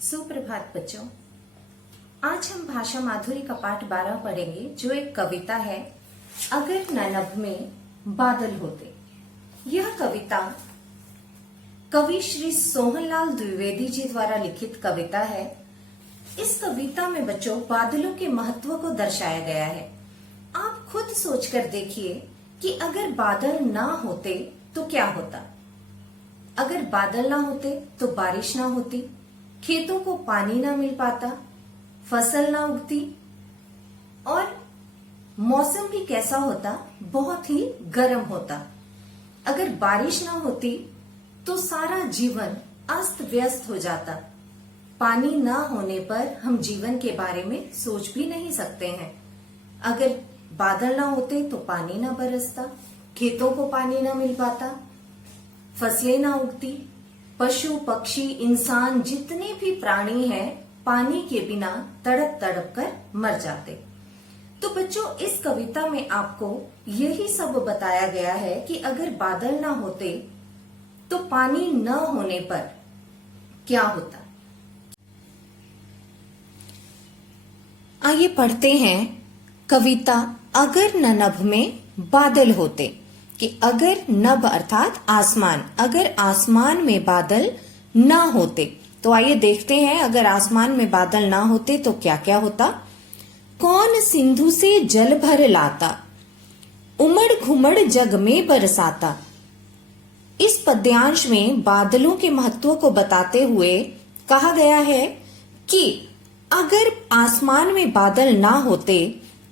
सुप्रभात बच्चों। आज हम भाषा माधुरी का पाठ 12 पढ़ेंगे, जो एक कविता है अगर न नभ में बादल होते। यह कविता कवि श्री सोहनलाल द्विवेदी जी द्वारा लिखित कविता है। इस कविता में बच्चों बादलों के महत्व को दर्शाया गया है। आप खुद सोचकर देखिए कि अगर बादल ना होते तो क्या होता। अगर बादल ना होते तो बारिश ना होती, खेतों को पानी ना मिल पाता, फसल ना उगती और मौसम भी कैसा होता, बहुत ही गर्म होता। अगर बारिश ना होती तो सारा जीवन अस्त व्यस्त हो जाता। पानी ना होने पर हम जीवन के बारे में सोच भी नहीं सकते हैं। अगर बादल ना होते तो पानी ना बरसता, खेतों को पानी ना मिल पाता, फसलें ना उगती, पशु पक्षी इंसान जितने भी प्राणी हैं पानी के बिना तड़प तड़प कर मर जाते। तो बच्चों, इस कविता में आपको यही सब बताया गया है कि अगर बादल ना होते तो पानी न होने पर क्या होता। आइए पढ़ते हैं कविता अगर न नभ में बादल होते। कि अगर नभ अर्थात आसमान, अगर आसमान में बादल ना होते तो आइए देखते हैं अगर आसमान में बादल ना होते तो क्या क्या होता। कौन सिंधु से जल भर लाता, उमड़ घुमड़ जग में बरसाता। इस पद्यांश में बादलों के महत्व को बताते हुए कहा गया है कि अगर आसमान में बादल ना होते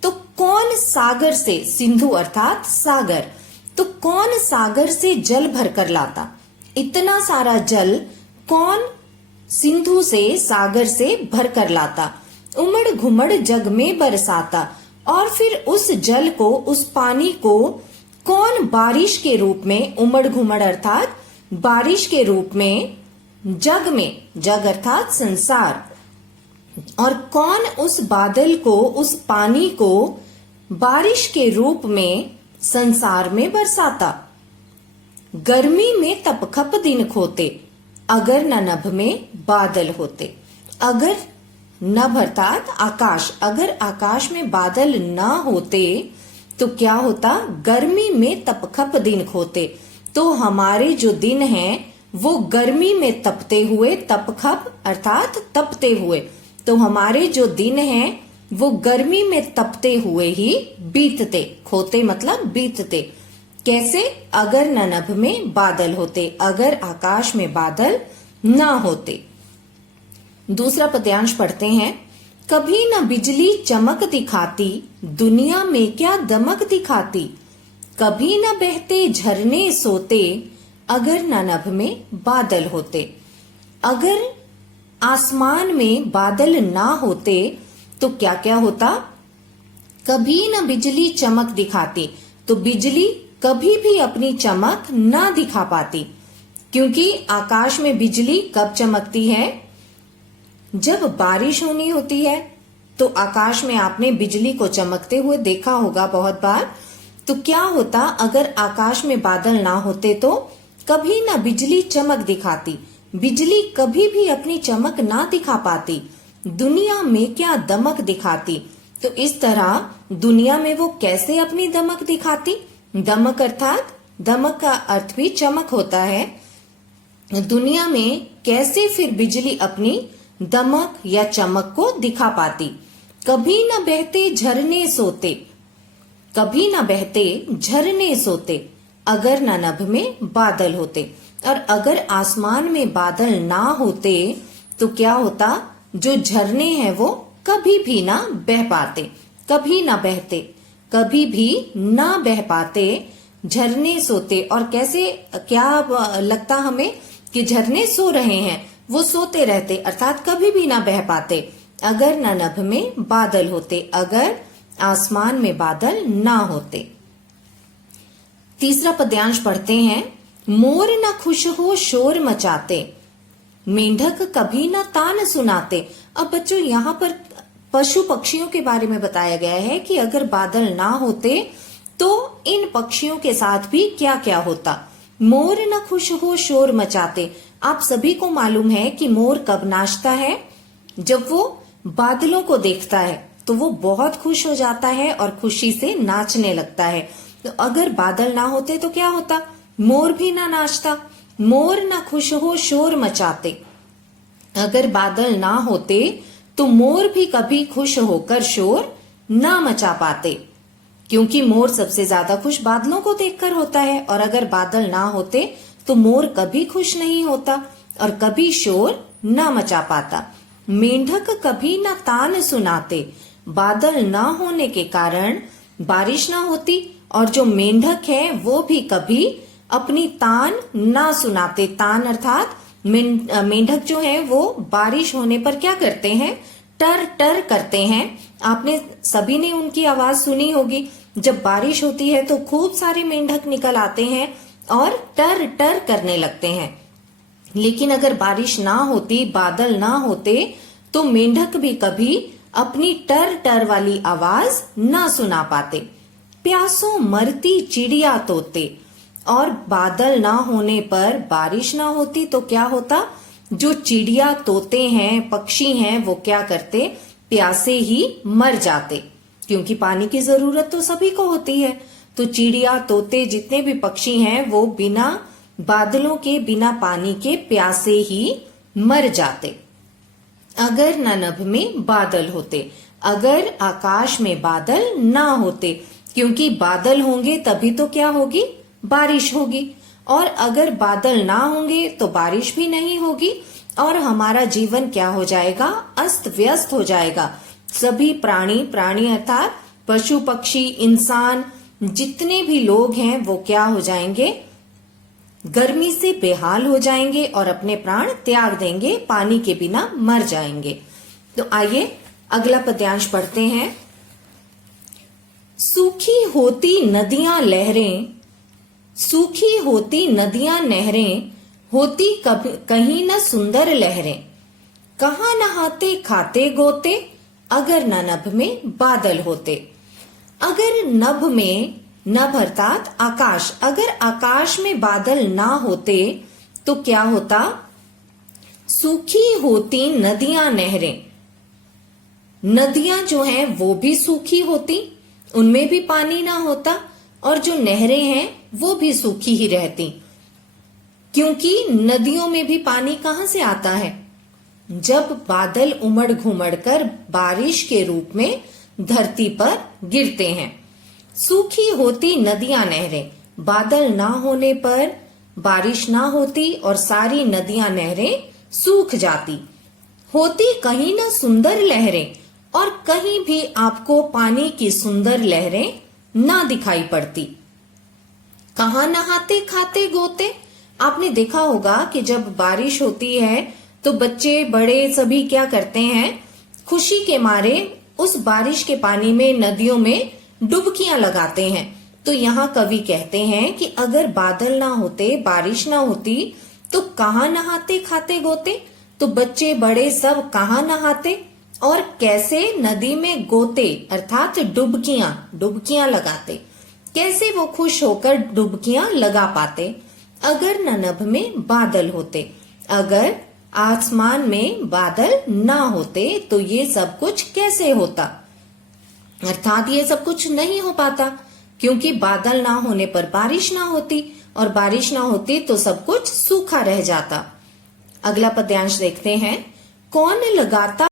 तो कौन सागर से, सिंधु अर्थात सागर, तो कौन सागर से जल भर कर लाता। इतना सारा जल कौन सिंधु से, सागर से भर कर लाता। उमड़ घुमड़ जग में बरसाता, और फिर उस जल को, उस पानी को कौन बारिश के रूप में, उमड़ घुमड़ अर्थात बारिश के रूप में, जग में, जग अर्थात संसार, और कौन उस बादल को, उस पानी को बारिश के रूप में संसार में बरसाता। गर्मी में तपखप दिन खोते, अगर न नभ में बादल होते। अगर नभ अर्थात आकाश, अगर आकाश में बादल ना होते तो क्या होता। गर्मी में तपखप दिन खोते, तो हमारे जो दिन हैं वो गर्मी में तपते हुए, तपखप अर्थात तपते हुए, तो हमारे जो दिन हैं वो गर्मी में तपते हुए ही बीतते। खोते मतलब बीतते। कैसे? अगर न नभ में बादल होते, अगर आकाश में बादल ना होते। दूसरा पद्यांश पढ़ते हैं। कभी न बिजली चमक दिखाती, दुनिया में क्या दमक दिखाती। कभी न बहते झरने सोते, अगर न नभ में बादल होते। अगर आसमान में बादल ना होते तो क्या क्या होता। कभी न बिजली चमक दिखाती, तो बिजली कभी भी अपनी चमक ना दिखा पाती, क्योंकि आकाश में बिजली कब चमकती है, जब बारिश होनी होती है। तो आकाश में आपने बिजली को चमकते हुए देखा होगा बहुत बार। तो क्या होता, अगर आकाश में बादल ना होते तो कभी ना बिजली चमक दिखाती, बिजली कभी भी अपनी चमक ना दिखा पाती। दुनिया में क्या दमक दिखाती, तो इस तरह दुनिया में वो कैसे अपनी दमक दिखाती। दमक अर्थात, दमक का अर्थ भी चमक होता है। दुनिया में कैसे फिर बिजली अपनी दमक या चमक को दिखा पाती। कभी न बहते झरने सोते, कभी न बहते झरने सोते, अगर न नभ में बादल होते। और अगर आसमान में बादल ना होते तो क्या होता, जो झरने हैं वो कभी भी ना बह पाते, कभी ना बहते, कभी भी ना बह पाते। झरने सोते, और कैसे, क्या लगता हमें कि झरने सो रहे हैं, वो सोते रहते, अर्थात कभी भी ना बह पाते अगर न नभ में बादल होते, अगर आसमान में बादल ना होते। तीसरा पद्यांश पढ़ते हैं। मोर न खुश हो शोर मचाते, मेंढक कभी न तान सुनाते। अब बच्चों, यहाँ पर पशु पक्षियों के बारे में बताया गया है कि अगर बादल ना होते तो इन पक्षियों के साथ भी क्या क्या होता। मोर न खुश हो शोर मचाते, आप सभी को मालूम है कि मोर कब नाचता है? जब वो बादलों को देखता है तो वो बहुत खुश हो जाता है और खुशी से नाचने लगता है। तो अगर बादल ना होते तो क्या होता? मोर भी ना नाचता, मोर ना खुश हो शोर मचाते। अगर बादल ना होते तो मोर भी कभी खुश होकर शोर ना मचा पाते, क्योंकि मोर सबसे ज्यादा खुश बादलों को देखकर होता है। और अगर बादल ना होते तो मोर कभी खुश नहीं होता और कभी शोर ना मचा पाता। मेंढक कभी ना तान सुनाते, बादल ना होने के कारण बारिश ना होती, और जो मेंढक है वो भी कभी अपनी तान ना सुनाते। तान अर्थात मेंढक जो है वो बारिश होने पर क्या करते हैं? टर टर करते हैं। आपने सभी ने उनकी आवाज सुनी होगी। जब बारिश होती है तो खूब सारे मेंढक निकल आते हैं और टर टर करने लगते हैं। लेकिन अगर बारिश ना होती, बादल ना होते, तो मेंढक भी कभी अपनी टर टर वाली आवाज ना सुना पाते। प्यासों मरती चिड़िया तोते, और बादल ना होने पर बारिश ना होती तो क्या होता? जो चिड़िया तोते हैं, पक्षी हैं, वो क्या करते? प्यासे ही मर जाते, क्योंकि पानी की जरूरत तो सभी को होती है। तो चिड़िया तोते जितने भी पक्षी हैं वो बिना बादलों के, बिना पानी के प्यासे ही मर जाते। अगर न नभ में बादल होते, अगर आकाश में बादल ना होते, क्योंकि बादल होंगे तभी तो क्या होगी? बारिश होगी। और अगर बादल ना होंगे तो बारिश भी नहीं होगी और हमारा जीवन क्या हो जाएगा? अस्त व्यस्त हो जाएगा। सभी प्राणी अर्थात पशु पक्षी, इंसान, जितने भी लोग हैं वो क्या हो जाएंगे? गर्मी से बेहाल हो जाएंगे और अपने प्राण त्याग देंगे, पानी के बिना मर जाएंगे। तो आइए अगला पद्यांश पढ़ते हैं। सूखी होती नदियां लहरें, सूखी होती नदियां नहरें, होती कहीं न सुंदर लहरें, कहाँ नहाते खाते गोते, अगर न नभ में बादल होते। अगर नभ में, नभ अर्थात आकाश, अगर आकाश में बादल ना होते तो क्या होता? सूखी होती नदियां नहरें, नदियां जो हैं वो भी सूखी होती, उनमें भी पानी ना होता, और जो नहरें हैं वो भी सूखी ही रहती, क्योंकि नदियों में भी पानी कहां से आता है? जब बादल उमड़ घुमड़ कर बारिश के रूप में धरती पर गिरते हैं। सूखी होती नदियां नहरें, बादल ना होने पर बारिश ना होती और सारी नदियां नहरें सूख जाती। होती कहीं ना सुंदर लहरें, और कहीं भी आपको पानी की सुंदर लहरें ना दिखाई पड़ती। कहाँ नहाते खाते गोते? आपने देखा होगा कि जब बारिश होती है तो बच्चे बड़े सभी क्या करते हैं? खुशी के मारे उस बारिश के पानी में, नदियों में डुबकियां लगाते हैं। तो यहाँ कवि कहते हैं कि अगर बादल ना होते, बारिश ना होती, तो कहाँ नहाते खाते गोते? तो बच्चे बड़े सब कहाँ नहाते और कैसे? नदी में गोते अर्थात डुबकियां लगाते। कैसे वो खुश होकर डुबकियां लगा पाते? अगर न नभ में बादल होते, अगर आसमान में बादल ना होते तो ये सब कुछ कैसे होता? अर्थात ये सब कुछ नहीं हो पाता, क्योंकि बादल ना होने पर बारिश ना होती और बारिश ना होती तो सब कुछ सूखा रह जाता। अगला पद्यांश देखते हैं। कौन लगाता